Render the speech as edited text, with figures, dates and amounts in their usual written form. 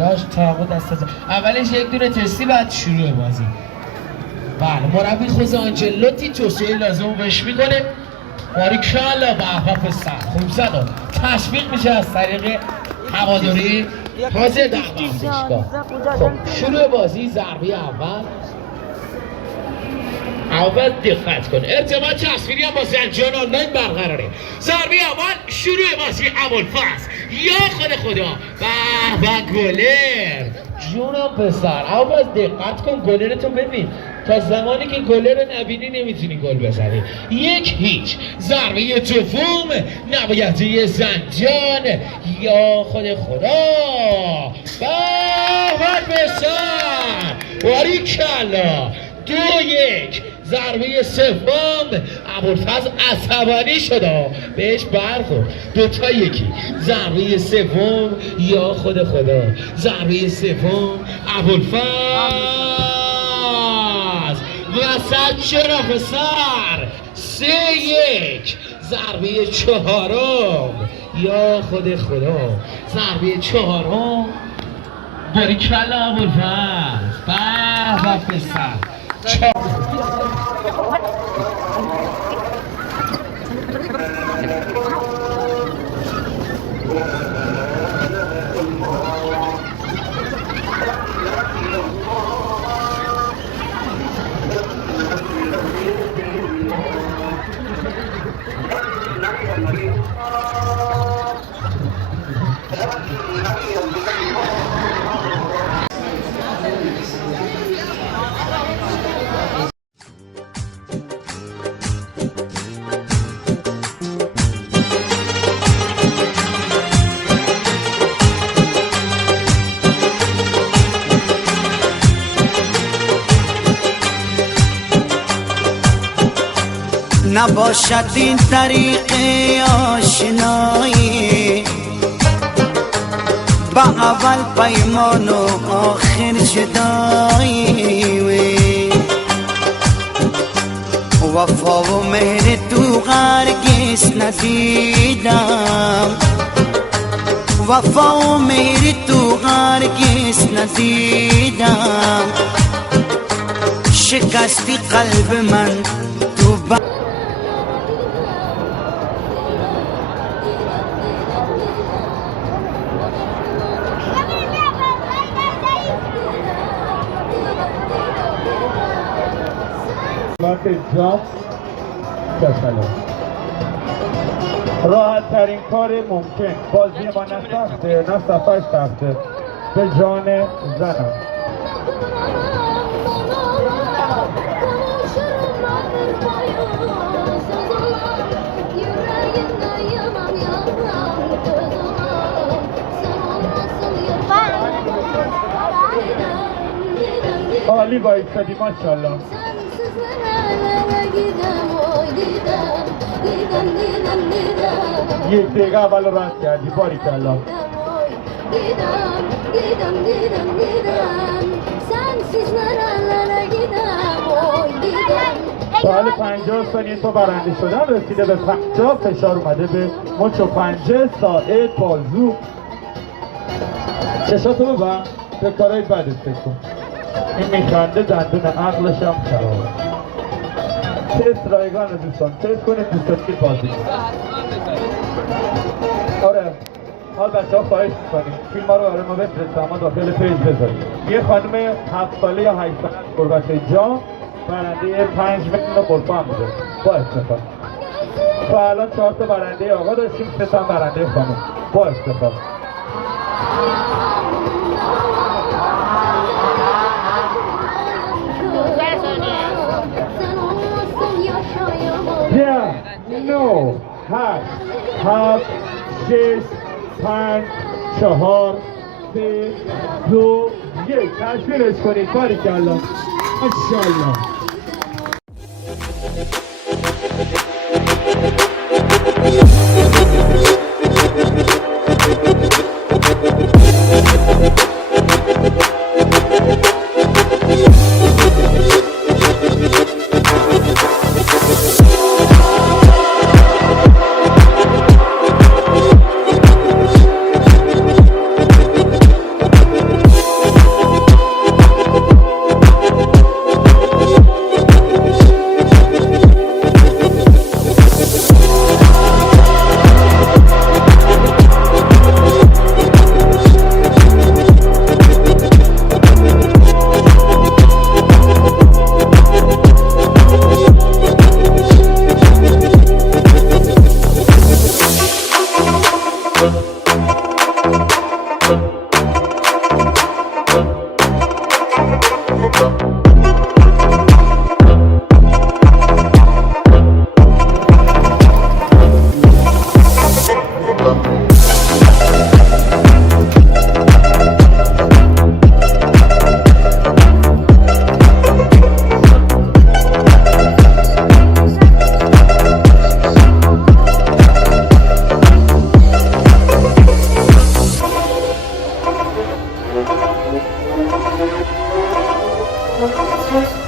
داشت تاقو دست از اولش یک دونه تستی بعد شروع بازی. بله مربی خوزه آنجلوتی توصیه لازم بهش میکنه. باریکلا به پسر خوب زد تشویق میشه از طریق هواداری حاضر در ورزشگاه. خب شروع بازی ضربه اول دقت کن ارتباط تصویری هم با زنجان آنلاین برقراره. ضربه اول شروع بازی ابوالفضل یا خدا به گلر جونم پسر. اول دقت کن گلرتو ببین تا زمانی که گلر نبینی نمیتونی گل بزنی. 1-0 ضربه دوم نماینده زنجان یا خدا به پسر باریکلا. 2-1 ضربه سوم ابوالفضل عصبانی شده بهش برخورد. 2-1 ضربه سوم یا خدا ضربه سوم ابوالفضل وسط چرا پسر. 3-1 ضربه چهارم یا خدا ضربه چهارم باریکلا ابوالفضل به پسر. نباشد این طریق آشنایی با اول پیمان و آخر جدایی. وفا و مهر تو هرگز ندیدم، وفا و مهر تو هرگز ندیدم. شکستی قلب من تو جام راحت ترین کار ممکن. بازی ما نه سخته نه صفحش سخته به جان زنم. عالی بایستادی ماشاءالله. یک دقیقه اول رو رد کردی باریکلا. سال 50 ثانیه تو برنده شدن رسیده به 50. فشار اومده به مچ و پنجه ساعد بازو. چشاتو ببن به کارهای بدت فکر کن. این میخنده دندون عقلش هم خرابه. تست رایگان رو دوستان تست کنید دوستان که بازی. آره حال بچه ها خواهش میکنیم فیلم ها رو برای ما بفرستن اما داخل پیج بذارید. یه خانم 7 ساله یا 8 ساله قربت جام برنده 5 میلیون قربان هم بوده با افتخار. تا الان 4 تا برنده آقا داشتیم 3 تا برنده خانم با افتخار. نو 8 7 6 5 4 3 2 1 تشویقش کنید باریکلا ماشاءالله. Thank you.